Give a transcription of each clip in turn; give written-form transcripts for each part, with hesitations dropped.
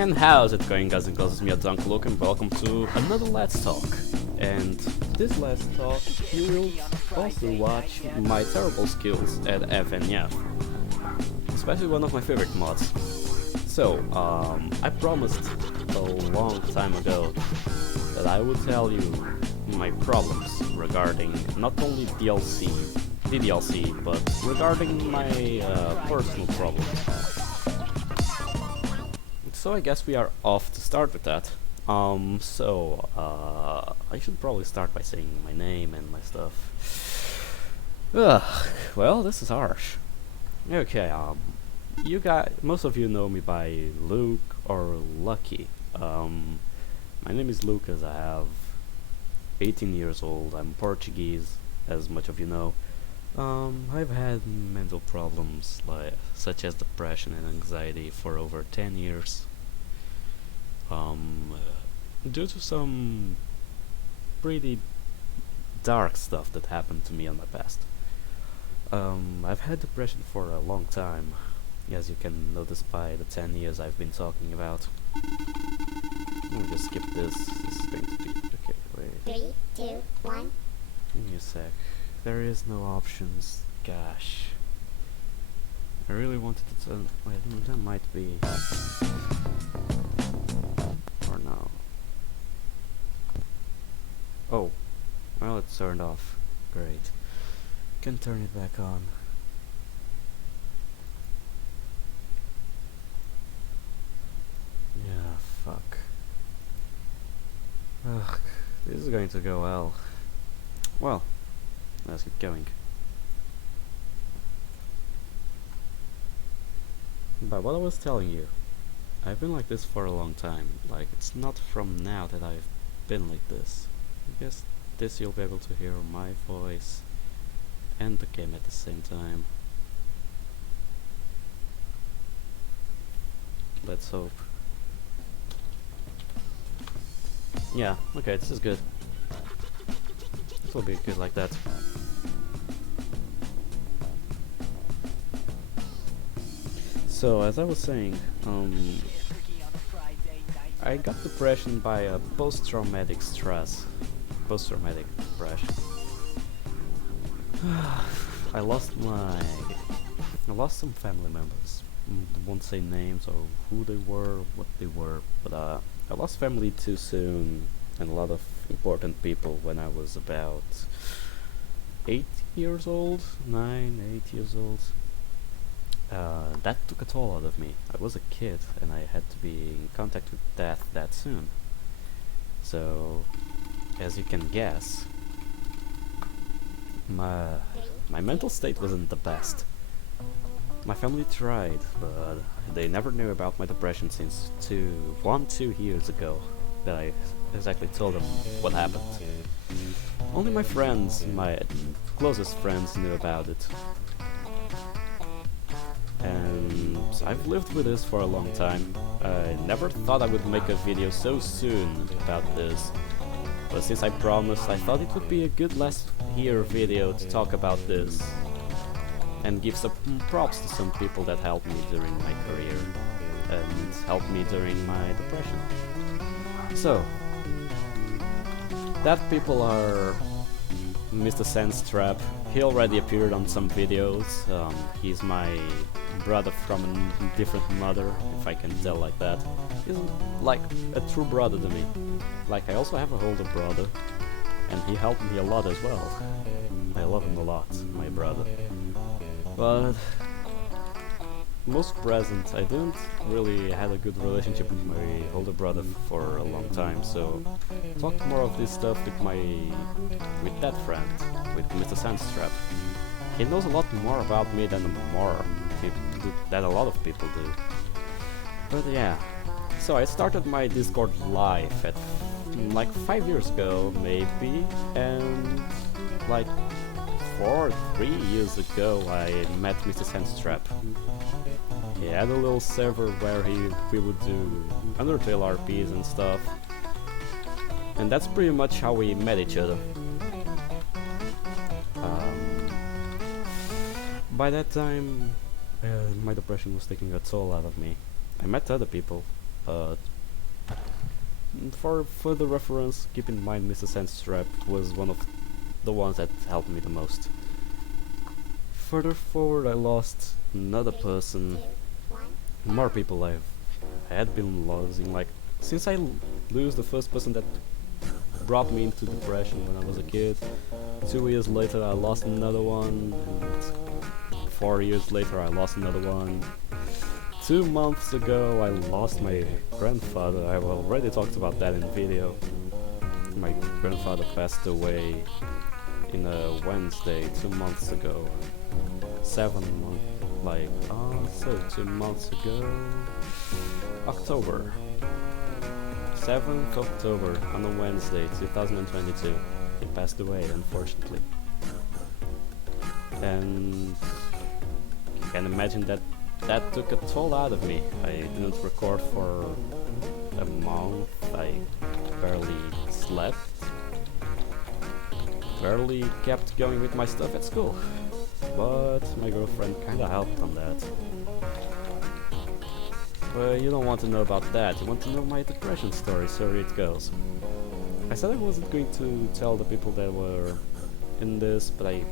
And how's it going, guys and girls? It's me, Luke, and welcome to another Let's Talk. And this Let's Talk, you will also watch my terrible skills at FNF, especially one of my favorite mods. So, I promised a long time ago that I would tell you my problems regarding not only the DLC, but regarding my personal problems. So I guess we are off to start with that. I should probably start by saying my name and my stuff. Well, this is harsh. Okay, most of you know me by Luke or Lucky. My name is Lucas, I have 18 years old, I'm Portuguese, as much of you know. I've had mental problems such as depression and anxiety for over 10 years. Due to some pretty dark stuff that happened to me in my past. I've had depression for a long time, as you can notice by the 10 years I've been talking about. Let me just skip this. This is going to be... okay, wait. 3, 2, 1. Give me a sec. There is no options. Gosh. I really wanted to turn... wait, that might be... or no. Oh. Well, it's turned off. Great. Can turn it back on. Yeah, fuck. Ugh, this is going to go well. Well, let's keep going. But what I was telling you, I've been like this for a long time. Like, it's not from now that I've been like this. I guess this you'll be able to hear my voice and the game at the same time. Let's hope. Yeah, okay, this is good. This will be good like that. So, as I was saying, I got depression by a post-traumatic depression. I lost some family members. Won't say names or who they were, what they were, but I lost family too soon and a lot of important people when I was about 8 years old, 8 years old. That took a toll out of me. I was a kid and I had to be in contact with death that soon. So, as you can guess, my mental state wasn't the best. My family tried, but they never knew about my depression since 2 years ago that I exactly told them what happened. Only my friends, my closest friends, knew about it. And I've lived with this for a long time. I never thought I would make a video so soon about this, but since I promised, I thought it would be a good last year video to talk about this and give some props to some people that helped me during my career and helped me during my depression. So, that people are Mr. Sandstrap. He already appeared on some videos. He's my brother from a different mother, if I can tell like that. He's like a true brother to me. Like, I also have a older brother, and he helped me a lot as well. I love him a lot, my brother. But most present, I didn't really have a good relationship with my older brother for a long time, so I talked more of this stuff with that friend, with Mr. Sandstrap. He knows a lot more about me than a lot of people do. But yeah, so I started my Discord live at like 5 years ago, maybe, and like 3 years ago I met Mr. Sandstrap. He had a little server where we would do Undertale RPs and stuff, and that's pretty much how we met each other. By that time, my depression was taking a toll out of me. I met other people, But for further reference, keep in mind Mr. Sandstrap was one of the ones that helped me the most. Further forward, I lost another person, more people I had been losing. Like, since I lose the first person that brought me into depression when I was a kid, 2 years later I lost another one, and 4 years later I lost another one. 2 months ago I lost my grandfather. I've already talked about that in video. My grandfather passed away in a Wednesday 2 months ago. 7 months, like, so 2 months ago, October, 7th October, on a Wednesday, 2022, he passed away, unfortunately. And you can imagine that that took a toll out of me. I didn't record for a month, I barely slept, barely kept going with my stuff at school. But my girlfriend kinda helped on that. But you don't want to know about that, you want to know my depression story, so here it goes. I said I wasn't going to tell the people that were in this, but I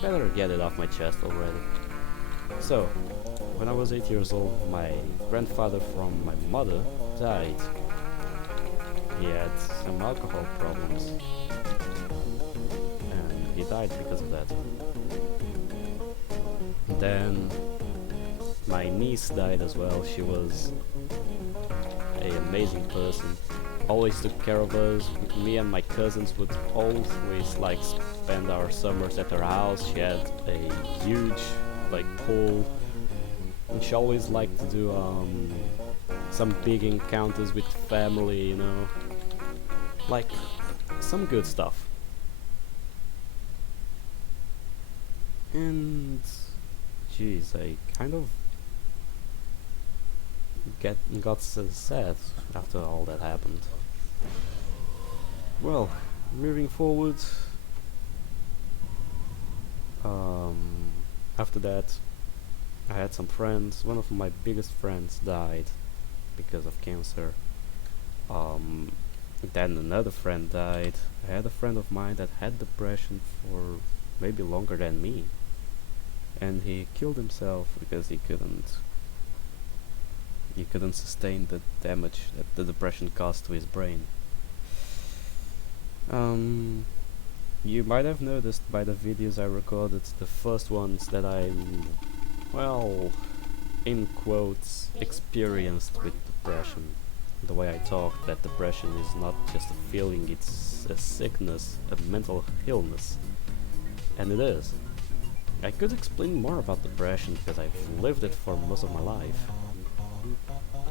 better get it off my chest already. So, when I was 8 years old, my grandfather from my mother died. He had some alcohol problems, and he died because of that. Then my niece died as well. She was an amazing person, always took care of us. Me and my cousins would always like spend our summers at her house. She had a huge pool, and she always liked to do some big encounters with family, you know, like some good stuff. And jeez, I kind of got so sad after all that happened. Well, moving forward, after that I had some friends. One of my biggest friends died because of cancer. Then another friend died. I had a friend of mine that had depression for maybe longer than me, and he killed himself because he couldn't sustain the damage that the depression caused to his brain. You might have noticed by the videos I recorded, the first ones, that I, well, in quotes, experienced with depression. The way I talk, that depression is not just a feeling, it's a sickness, a mental illness. And it is. I could explain more about depression because I've lived it for most of my life.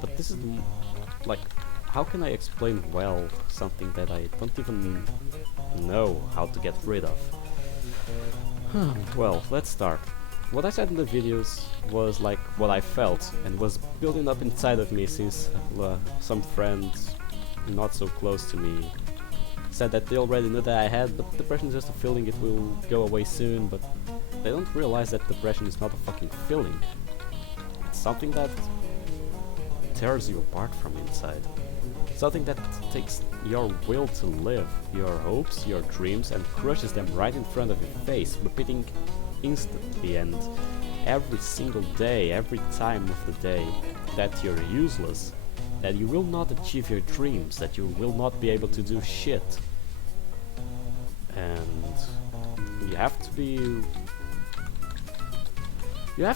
But this is like, how can I explain well something that I don't even know how to get rid of? Well, let's start. What I said in the videos was like what I felt and was building up inside of me since some friends not so close to me said that they already knew that I had, but depression is just a feeling, it will go away soon, but they don't realize that depression is not a fucking feeling. It's something that tears you apart from inside. Something that takes your will to live, your hopes, your dreams, and crushes them right in front of your face, repeating instantly and every single day, every time of the day, that you're useless, that you will not achieve your dreams, that you will not be able to do shit. And you have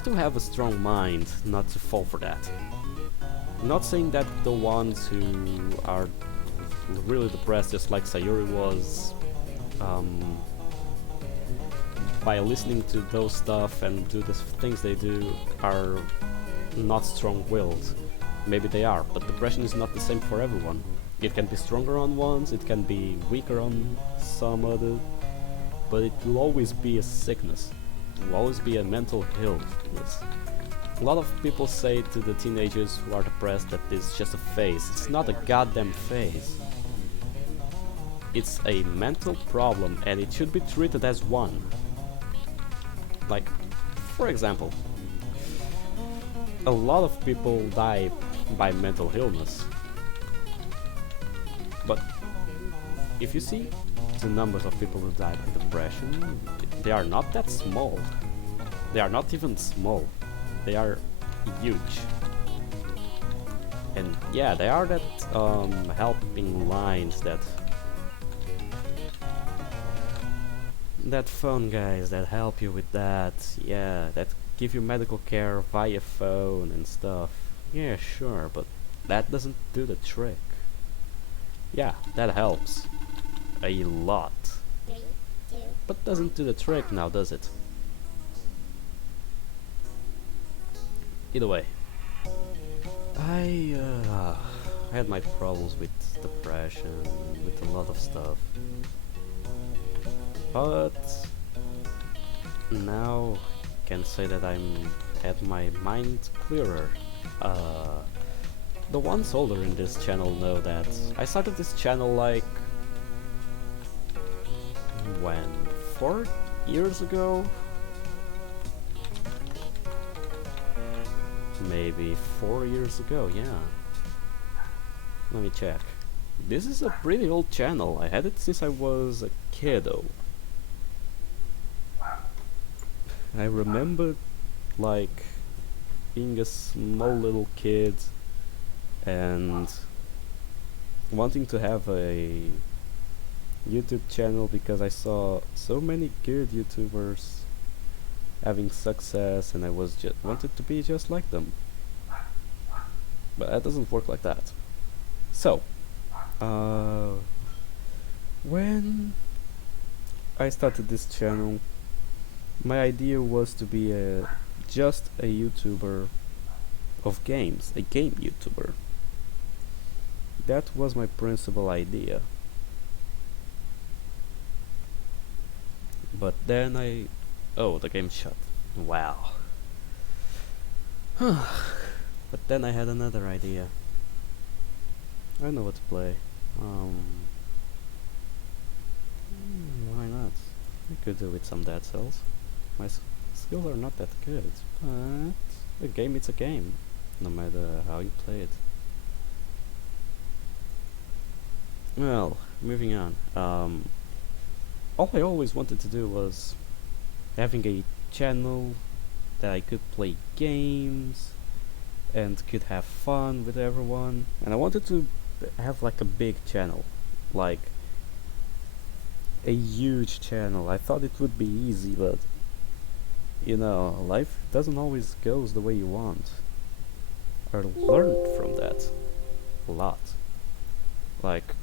to have a strong mind not to fall for that. I'm not saying that the ones who are really depressed, just like Sayuri was, by listening to those stuff and do the things they do, are not strong-willed. Maybe they are, but depression is not the same for everyone. It can be stronger on ones, it can be weaker on some other, but it will always be a sickness. It will always be a mental illness. A lot of people say to the teenagers who are depressed that it's just a phase. It's not a goddamn phase. It's a mental problem and it should be treated as one. Like, for example, a lot of people die by mental illness. But if you see the numbers of people who died of depression, they are not that small. They are not even small. They are huge. And yeah, they are that helping lines, that phone guys that help you with that, yeah, that give you medical care via phone and stuff. Yeah, sure, but that doesn't do the trick. Yeah, that helps a lot, but doesn't do the trick now, does it? Either way, I had my problems with depression, with a lot of stuff, but now can say that I'm had my mind clearer. The ones older in this channel know that I started this channel like when 4 years ago, maybe 4 years ago. Yeah, let me check. This is a pretty old channel. I had it since I was a kiddo. I remember like being a small little kid and wanting to have a YouTube channel because I saw so many good YouTubers having success and I was just wanted to be just like them. But that doesn't work like that. So, when I started this channel, my idea was to be just a YouTuber of games, a game YouTuber. That was my principal idea. But then oh, the game shut. Wow. But then I had another idea. I know what to play. Why not? I could do with some Dead Cells. My skills are not that good, but a game is a game, no matter how you play it. Well, moving on. All I always wanted to do was having a channel that I could play games and could have fun with everyone, and I wanted to have like a big channel, like a huge channel. I thought it would be easy, but you know, life doesn't always goes the way you want. I learned from that a lot. Like,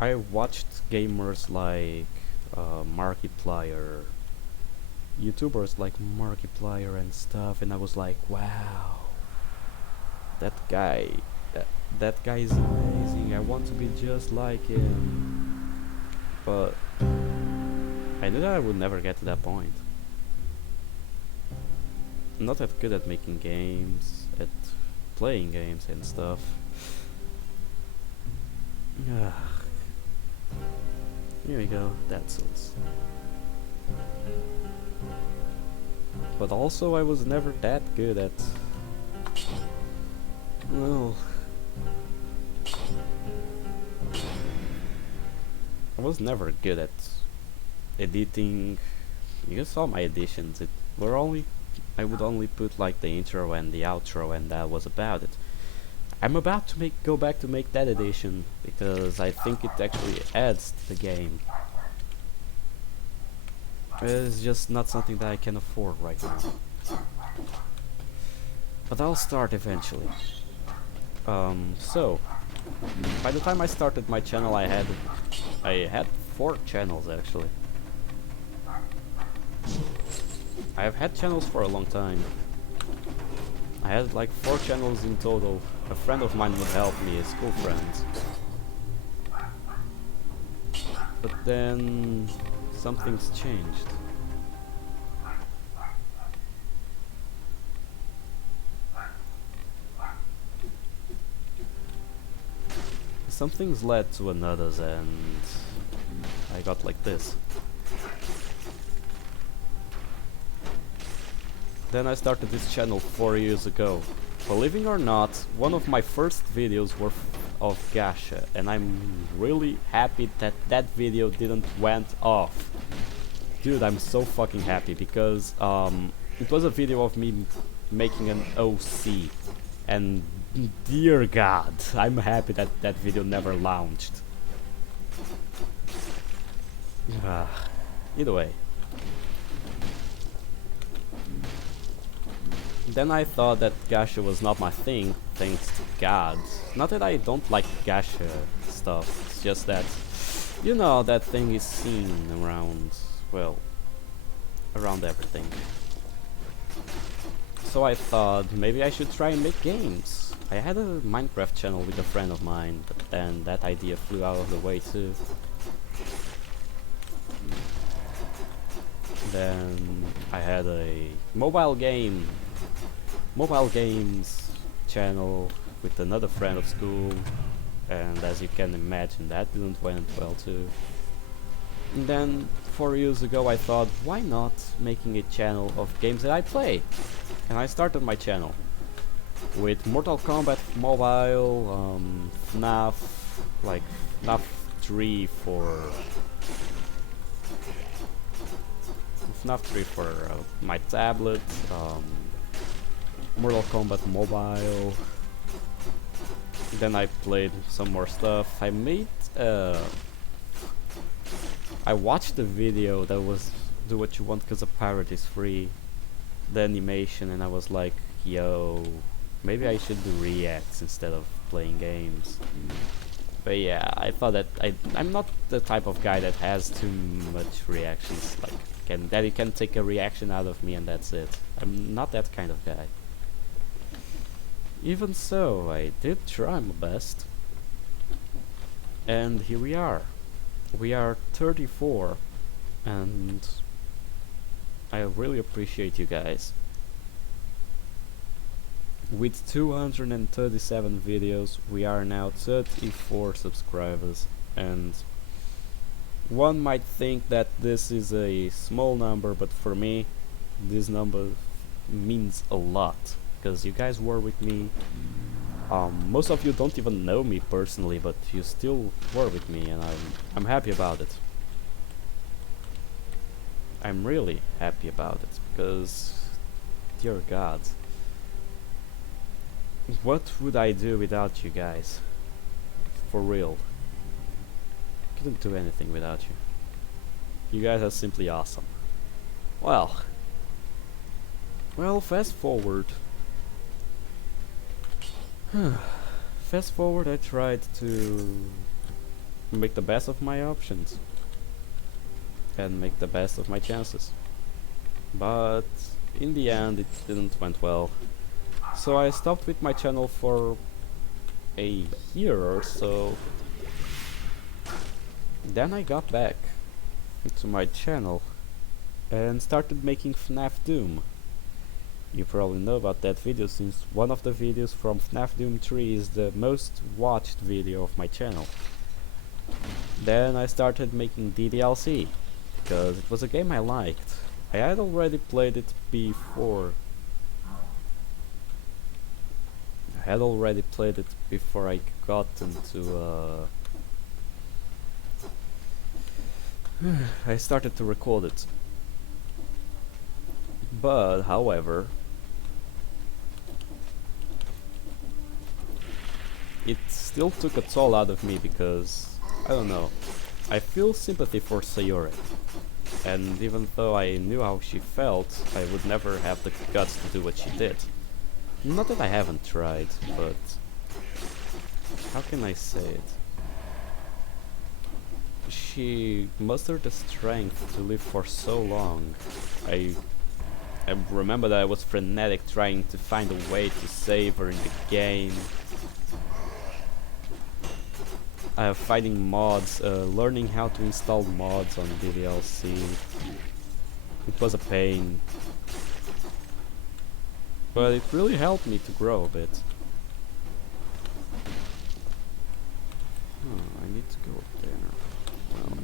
I watched gamers like Markiplier, YouTubers like Markiplier and stuff, and I was like, wow, that guy is amazing. I want to be just like him. But I knew that I would never get to that point. I'm not that good at making games, at playing games and stuff. Here we go, Dead Cells. But also I was never that good at... Well... I was never good at editing. You saw my editions, I would only put like the intro and the outro, and that was about it. I'm about to go back to make that edition because I think it actually adds to the game. It's just not something that I can afford right now. But I'll start eventually. So by the time I started my channel, I had 4 channels actually. I have had channels for a long time. I had like 4 channels in total. A friend of mine would help me, a school friend. But then something's changed. Something's led to another's, and I got like this. Then I started this channel 4 years ago, believing or not, one of my first videos were of Gacha, and I'm really happy that that video didn't went off. Dude, I'm so fucking happy because it was a video of me making an OC, and dear God, I'm happy that that video never launched. Either way. Then I thought that Gacha was not my thing, thanks to God. Not that I don't like Gacha stuff, it's just that, you know, that thing is seen around, well, around everything. So I thought maybe I should try and make games. I had a Minecraft channel with a friend of mine, but then that idea flew out of the way too. Then I had a mobile games channel with another friend of school, and as you can imagine that didn't went well too. And then 4 years ago I thought, why not making a channel of games that I play? And I started my channel with Mortal Kombat Mobile, FNAF, like FNAF 3 for my tablet, Mortal Kombat Mobile. Then I played some more stuff. I watched the video that was Do What You Want Cause a Pirate is Free, the animation, and I was like, yo, maybe I should do reacts instead of playing games. But yeah, I thought that I'm not the type of guy that has too much reactions, like that you can take a reaction out of me and that's it. I'm not that kind of guy. Even so, I did try my best. And here we are. We are 34, and I really appreciate you guys. With 237 videos, we are now 34 subscribers, and one might think that this is a small number, but for me, this number means a lot, because you guys were with me. Most of you don't even know me personally, but you still were with me, and I'm happy about it. I'm really happy about it, because, dear God, what would I do without you guys? For real. Couldn't do anything without you. You guys are simply awesome. Well, fast forward. Fast forward, I tried to make the best of my options and make the best of my chances, but in the end it didn't went well. So I stopped with my channel for a year or so. Then I got back to my channel and started making FNAF Doom. You probably know about that video, since one of the videos from FNAF Doom 3 is the most watched video of my channel. Then I started making DDLC, because it was a game I liked. I had already played it before. I got into I started to record it. But however, it still took a toll out of me, because I don't know, I feel sympathy for Sayori, and even though I knew how she felt, I would never have the guts to do what she did. Not that I haven't tried, but how can I say it? She mustered the strength to live for so long. I remember that I was frenetic trying to find a way to save her in the game. Finding mods, learning how to install mods on DDLC. It was a pain, but it really helped me to grow a bit. I need to go up there. Well,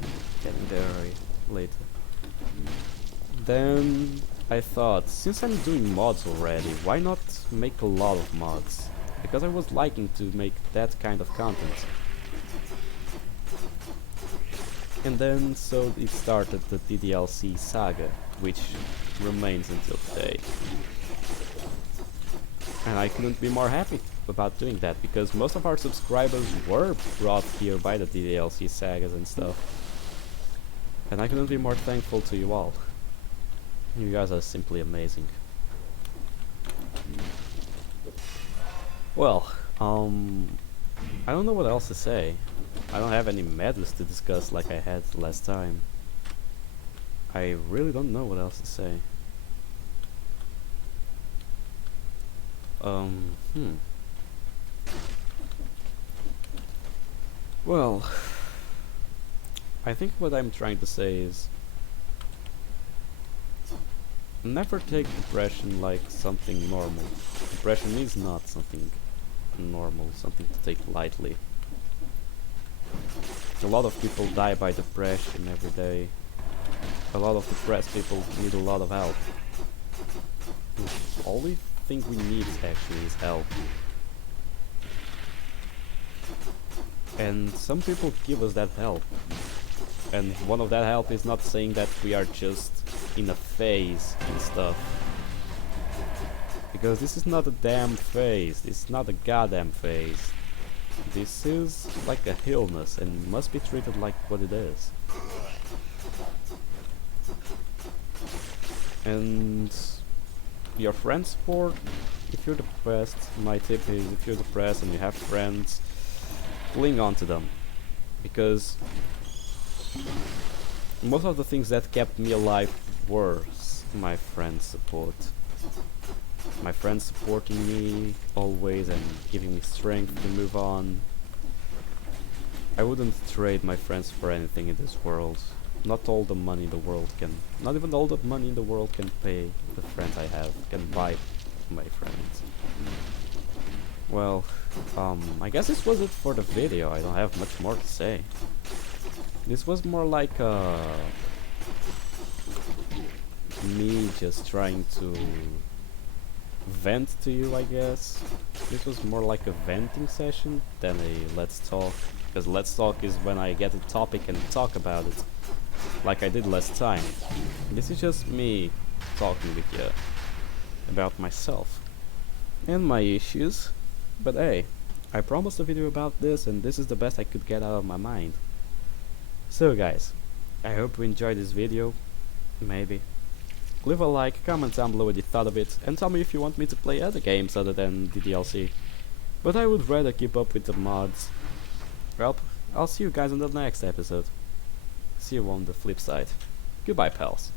getting there later. Then I thought, since I'm doing mods already, why not make a lot of mods, because I was liking to make that kind of content. And then so it started the DDLC saga, which remains until today. And I couldn't be more happy about doing that, because most of our subscribers were brought here by the DDLC sagas and stuff. And I couldn't be more thankful to you all. You guys are simply amazing. Well, I don't know what else to say. I don't have any matters to discuss like I had last time. I really don't know what else to say. Well, I think what I'm trying to say is never take depression like something normal. Depression is not something normal, something to take lightly. A lot of people die by depression every day. A lot of depressed people need a lot of help. All we think we need actually is help. And some people give us that help. And one of that help is not saying that we are just in a phase and stuff. Because this is not a damn phase, this is not a goddamn phase. This is like a illness and must be treated like what it is. And your friend support, if you're depressed, my tip is if you're depressed and you have friends, cling on to them. Because most of the things that kept me alive were my friends' support. My friends supporting me always and giving me strength to move on. I wouldn't trade my friends for anything in this world. Not all the money in the world can, not even all the money in the world can pay the friends I have, can buy my friends. Well, I guess this was it for the video. I don't have much more to say. This was more like me just trying to vent to you, I guess. This was more like a venting session than a let's talk, because let's talk is when I get a topic and talk about it, like I did last time. This is just me talking with you about myself and my issues. But hey, I promised a video about this and this is the best I could get out of my mind. So guys, I hope you enjoyed this video. Maybe. Leave a like, comment down below what you thought of it, and tell me if you want me to play other games other than DDLC. But I would rather keep up with the mods. Well, I'll see you guys on the next episode. See you on the flip side. Goodbye, pals.